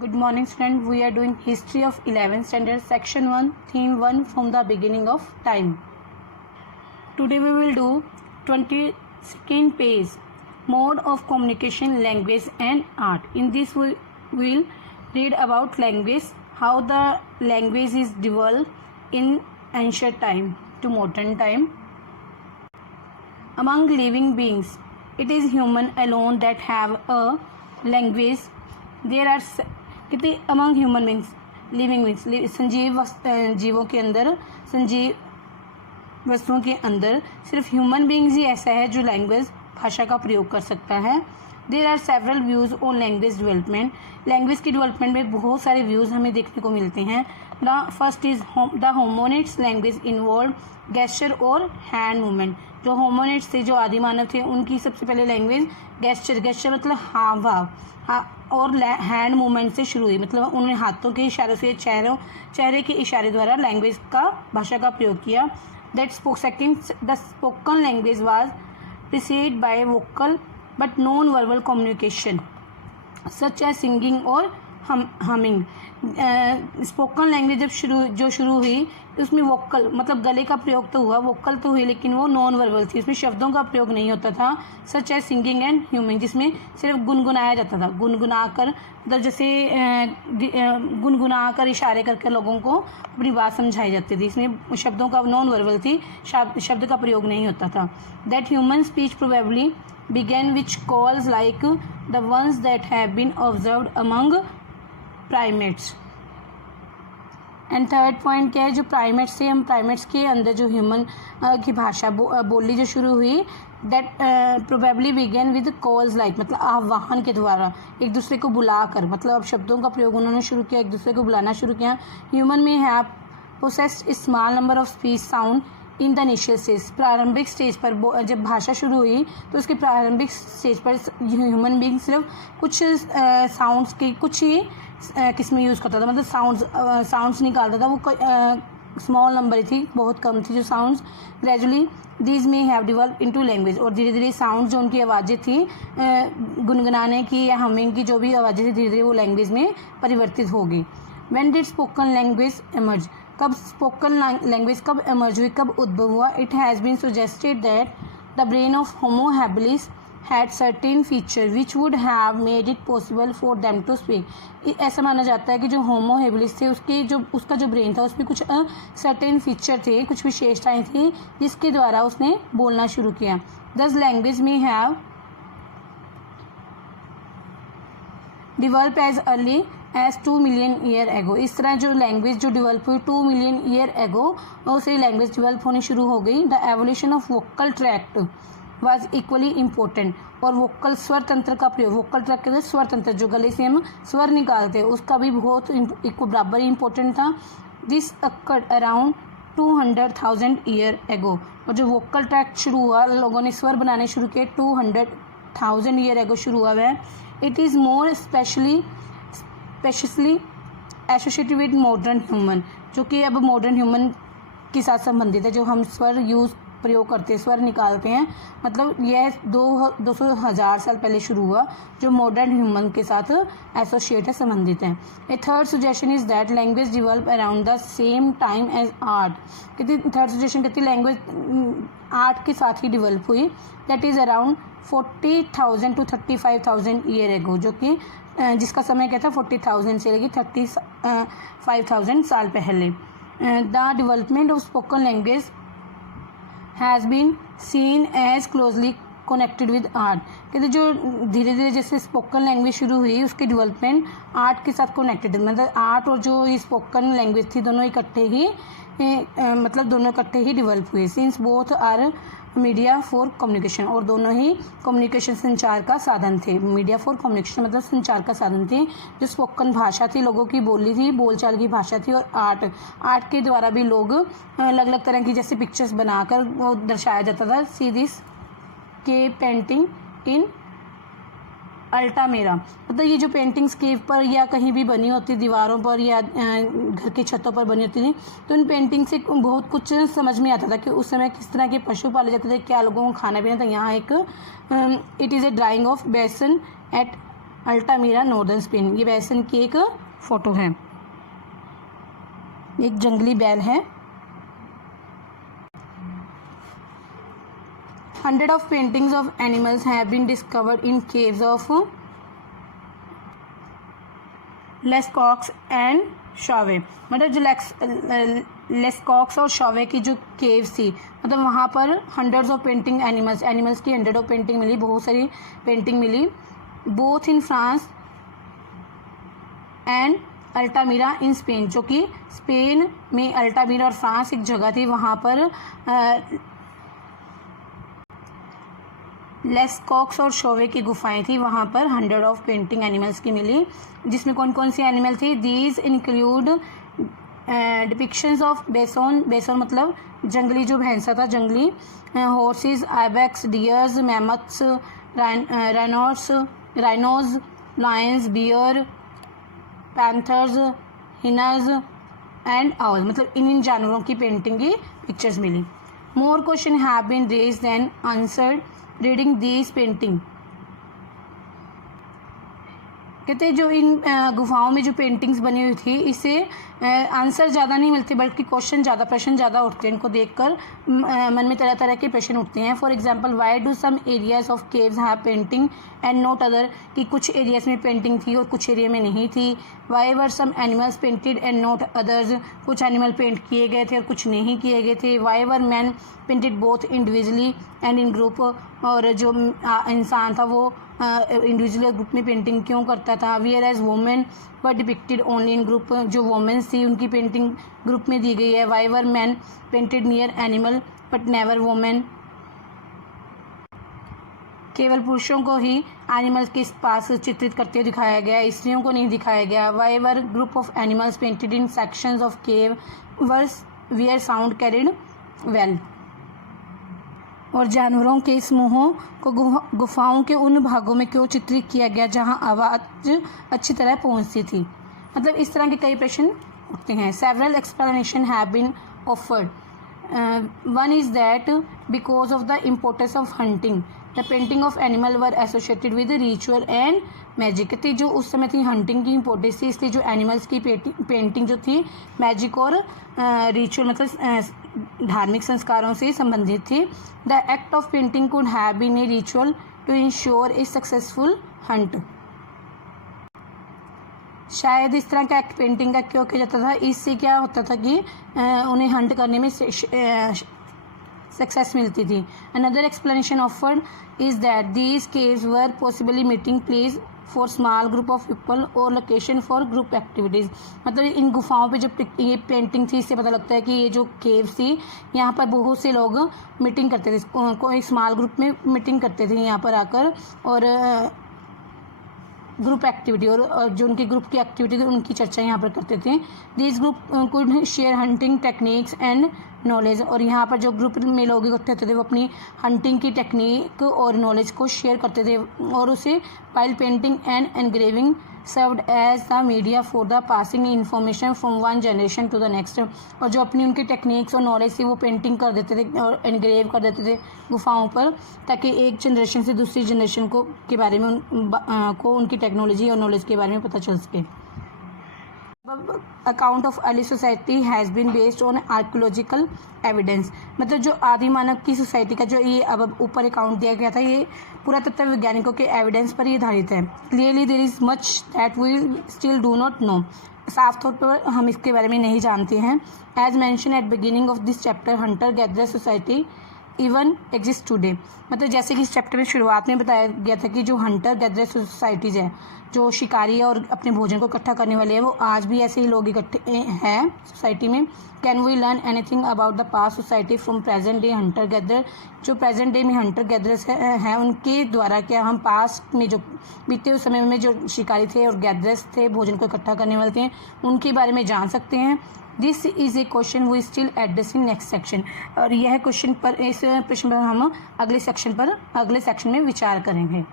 Good morning student, we are doing history of 11th standard section 1 theme 1 from the beginning of time. Today we will do 22nd page mode of communication, language and art. In this we will read about language, how the language is developed in ancient time to modern time. Among living beings, it is human alone that have a language. There are कितने among human beings living beings Sanjeev जीवों के अंदर, संजीव वस्तुओं के अंदर सिर्फ human beings he ऐसा है जो लैंग्वेज भाषा का प्रयोग कर सकता है. There are several views on language development. Language की डेवलपमेंट में बहुत सारे व्यूज़ हमें देखने को मिलते हैं. The first is the hominids language involve gesture और हैंड मूवमेंट. जो होमोनिड्स थे, जो आदि मानव थे, उनकी सबसे पहले लैंग्वेज गेस्चर मतलब हाव भाव और हैंड मूवमेंट से शुरू हुई. मतलब उन्होंने हाथों के इशारों से, चेहरे के इशारे द्वारा लैंग्वेज का भाषा का प्रयोग किया. That the spoken language was preceded by vocal but non verbal communication such as singing और हमिंग. स्पोकन लैंग्वेज जब शुरू हुई उसमें वोकल मतलब गले का प्रयोग तो हुआ, वोकल तो हुई, लेकिन वो नॉन वर्बल थी, उसमें शब्दों का प्रयोग नहीं होता था. Such as singing and humming, जिसमें सिर्फ गुनगुनाया जाता था. गुनगुना कर मतलब जैसे गुनगुना कर इशारे करके लोगों को अपनी बात समझाई जाती थी. इसमें शब्दों का नॉन वर्बल थी, शब्द का प्रयोग नहीं होता था. That human speech probably began which calls like the ones that have been observed among primates. And third point क्या है, जो प्राइमेट्स थे, हम प्राइमेट्स के अंदर जो ह्यूमन की भाषा बोली जो शुरू हुई, that probably began with calls like मतलब आह्वान के द्वारा, एक दूसरे को बुलाकर, मतलब शब्दों का प्रयोग उन्होंने शुरू किया, एक दूसरे को बुलाना शुरू किया. ह्यूमन में have possessed small number of speech sound in the initial stage. प्रारंभिक स्टेज पर जब भाषा शुरू हुई तो उसके प्रारंभिक स्टेज पर ह्यूमन बीइंग सिर्फ कुछ साउंड्स की कुछ ही किस्में यूज़ करता था, मतलब साउंड्स निकालता था. वो स्मॉल नंबर थी, बहुत कम थी जो sounds. Gradually these may have develop into language, और धीरे धीरे साउंड जो उनकी आवाज़ें थी गुनगुनाने की या हमिंग की जो भी आवाज़ें थी, धीरे धीरे वो लैंग्वेज में परिवर्तित होगी. When did spoken language emerge, कब स्पोकन लैंग्वेज कब एमर्ज हुई, कब उद्भव हुआ. It has been suggested that the brain of Homo habilis had certain feature which would have made it possible for them to speak. ऐसा माना जाता है कि जो होमो हेबिलिस थे उसका जो ब्रेन था उसमें कुछ सर्टेन फीचर थे, कुछ विशेषताएं थी जिसके द्वारा उसने बोलना शुरू किया. Thus language may have developed as early as 2 million year ago. इस तरह जो लैंग्वेज जो डेवलप हुई 2 million year ago, उससे लैंग्वेज डेवलप होनी शुरू हो गई. The evolution of vocal tract was equally important. और वोकल स्वर तंत्र का प्रयोग, वोकल ट्रैक्ट के स्वर तंत्र जो गले से हम स्वर निकालते हैं उसका भी बहुत बराबर ही इम्पोर्टेंट था. This occurred around 200,000 year ago. और जो वोकल ट्रैक्ट शुरू हुआ, लोगों ने स्वर बनाने शुरू किए 200,000 ईयर एगो शुरू हुआ है. It is more specially associated with modern human, जो कि अब मॉडर्न ह्यूमन के साथ संबंधित है. जो हम स्वर प्रयोग करते हैं, स्वर निकालते हैं, मतलब यह 200,000 साल पहले शुरू हुआ, जो मॉडर्न ह्यूमन के साथ एसोसिएट है, संबंधित है. A third suggestion is that language develop around the same time as art. कहती थर्ड सजेशन कहती लैंग्वेज आर्ट के साथ ही डिवेल्प हुई. That is around 40,000 to 35,000 year ago, जो कि जिसका समय क्या था 40,000 से लेकर 35,000 साल पहले. The development of spoken language has been seen as closely connected with art. कहते जो धीरे धीरे जैसे स्पोकन लैंग्वेज शुरू हुई उसकी डेवलपमेंट आर्ट के साथ कनेक्टेड, मतलब आर्ट और जो ये स्पोकन लैंग्वेज थी दोनों इकट्ठे ही डेवलप हुए. Since both are media for communication, और दोनों ही कम्युनिकेशन संचार का साधन थे. मीडिया फॉर कम्युनिकेशन मतलब संचार का साधन थे. जो स्पोकन भाषा थी, लोगों की बोली थी, बोलचाल की भाषा थी, और आर्ट के द्वारा भी लोग अलग अलग तरह की जैसे पिक्चर्स बनाकर वो दर्शाया जाता था. सी दिस के पेंटिंग इन अल्टामेरा, मतलब ये जो पेंटिंग्स केव पर या कहीं भी बनी होती, दीवारों पर या घर की छतों पर बनी होती थी, तो इन पेंटिंग से बहुत कुछ समझ में आता था कि उस समय किस तरह के पशु पाले जाते थे, क्या लोगों को खाना पीना था. यहाँ एक it is a drying of बेसन एट अल्टामीरा नॉर्दर्न स्पेन। ये बैसन की एक फ़ोटो है, एक जंगली बैल है। 100 of paintings of animals have been discovered in caves of Lascaux and Chauvet. मतलब जो लेस्कॉक्स और शॉवे की जो केव्स थी, मतलब वहाँ पर हंड्रेड्स ऑफ पेंटिंग एनिमल्स की 100 ऑफ पेंटिंग मिली, बहुत सारी पेंटिंग मिली, both in France and Altamira in Spain, जो कि स्पेन में अल्टामीरा और फ्रांस एक जगह थी, वहाँ पर लेस्कॉक्स और शोवे की गुफाएं थी, वहाँ पर 100 ऑफ पेंटिंग एनिमल्स की मिली, जिसमें कौन कौन सी एनिमल थी? These include depictions of bison, bison मतलब जंगली जो भैंसा था, जंगली, horses, ibex, deers, mammoths, rhinos, lions, bear, panthers, hyenas and owl, मतलब इन जानवरों की पेंटिंग की पिक्चर्स मिली। More question have been raised and answered reading these painting. कहते जो इन गुफाओं में जो पेंटिंग्स बनी हुई थी, इससे आंसर ज़्यादा नहीं मिलते, बल्कि प्रश्न ज़्यादा उठते हैं। इनको देखकर मन में तरह तरह के प्रश्न उठते हैं। For example, why do some areas of caves have painting and not other, कि कुछ एरियाज में पेंटिंग थी और कुछ एरिया में नहीं थी। Why were some animals painted and not others, कुछ एनिमल पेंट किए गए थे और कुछ नहीं किए गए थे। Why were man painted both individually and in group, और जो इंसान था वो इंडिविजुअल ग्रुप में पेंटिंग क्यों करता था। Whereas women were depicted only in group, जो वुमेन्स थी उनकी पेंटिंग ग्रुप में दी गई है। Why were man painted near animal but never women, केवल पुरुषों को ही एनिमल्स के पास चित्रित करते हुए दिखाया गया, स्त्रियों को नहीं दिखाया गया। Why were group of animals painted in sections of cave were where sound carried well, और जानवरों के समूहों को गुफाओं के उन भागों में क्यों चित्रित किया गया जहां आवाज़ अच्छी तरह पहुंचती थी। मतलब इस तरह के कई प्रश्न उठते हैं। Several explanation have been offered. One is that because of the importance of hunting the painting of animal were associated with ritual and magic. थी जो उस समय थी हंटिंग की इम्पोर्टेंस थी, इसलिए जो एनिमल्स की पेंटिंग जो थी मैजिक और रिचुअल मतलब धार्मिक संस्कारों से संबंधित थी। The act of painting could have been a ritual to ensure a successful hunt. शायद इस तरह का एक्ट पेंटिंग का क्यों किया जाता था, इससे क्या होता था कि उन्हें हंट करने में सक्सेस मिलती थी। Another explanation offered is that these caves were possibly meeting place for small group of people और लोकेशन फॉर ग्रुप एक्टिविटीज़। मतलब इन गुफाओं पे जब ये पेंटिंग थी, इससे पता लगता है कि ये जो केव्स थी यहाँ पर बहुत से लोग मीटिंग करते थे, कोई स्मॉल ग्रुप में मीटिंग करते थे यहाँ पर आकर, और ग्रुप एक्टिविटी और जो उनके ग्रुप की एक्टिविटी थी उनकी चर्चा यहाँ पर करते थे। This group could share hunting techniques and knowledge, और यहाँ पर जो ग्रुप में लोग इकट्ठे होते थे वो अपनी हंटिंग की टेक्निक और नॉलेज को शेयर करते थे, और उसे while painting and engraving served as the media for the passing information from one generation to the next. और जो अपनी उनकी टेक्निक्स और नॉलेज थी वो पेंटिंग कर देते थे और एनग्रेव कर देते थे गुफाओं पर, ताकि एक जनरेशन से दूसरी जनरेशन को के बारे में उनकी टेक्नोलॉजी और नॉलेज के बारे में पता चल सके। Account of early society has been based on archaeological evidence. मतलब जो आदि मानव की सोसाइटी का जो ये अब ऊपर अकाउंट दिया गया था, ये पुरातत्व वैज्ञानिकों के एविडेंस पर ही आधारित है। Clearly there is much that we still do not know. साफ तौर पर हम इसके बारे में नहीं जानते हैं। As mentioned at beginning of this chapter, hunter gatherer society even exist today. मतलब जैसे कि इस चैप्टर में शुरुआत में बताया गया था कि जो हंटर गैदरर सोसाइटीज़ है, जो शिकारी और अपने भोजन को इकट्ठा करने वाले हैं, वो आज भी ऐसे ही लोग इकट्ठे हैं सोसाइटी में। Can we learn anything about the past society from present day hunter gatherer. जो प्रेजेंट डे में हंटर गैदरर्स हैं उनके द्वारा क्या हम पास्ट में जो बीते हुए समय में जो शिकारी थे और गैदरर्स थे, भोजन को इकट्ठा करने वाले थे, उनके बारे में जान सकते हैं। This is a question we still addressing next section. और यह क्वेश्चन पर, इस प्रश्न पर हम अगले सेक्शन में विचार करेंगे।